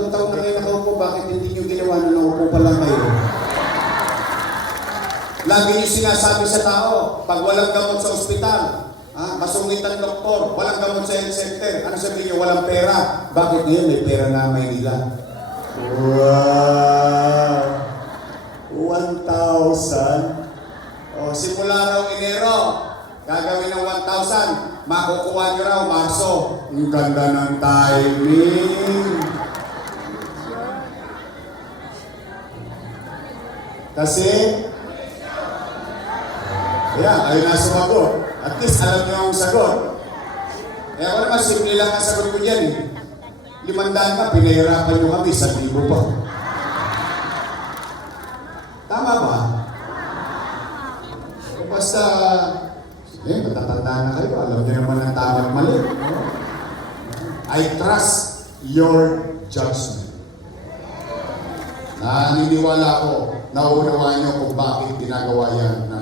10 taon na kayo nakaupo, bakit hindi nyo ginawa na naupo pa lang kayo? Lagi nyo sinasabi sa tao, pag walang gamot sa ospital, masungit ang doktor, walang gamot sa health center, ano sabihin nyo, walang pera. Bakit ngayon may pera na Maynila? Wow! 1,000? O, simula raw Enero, gagawin ng 1,000, makukuha nyo raw Marso. Ang ganda ng timing. Kasi, ayun na sumagot. At least alam niyo ang sagot. Eh ako naman, simple lang ang sagot ko dyan eh. 500 pa, pinahirapan nyo kami, 1,000 pa. Tama ba? So, basta, matatanda na kayo. Alam niyo naman ang tama at mali. I trust your judgment. Naniniwala ko, nauunawaan niyo kung bakit ginagawa yan na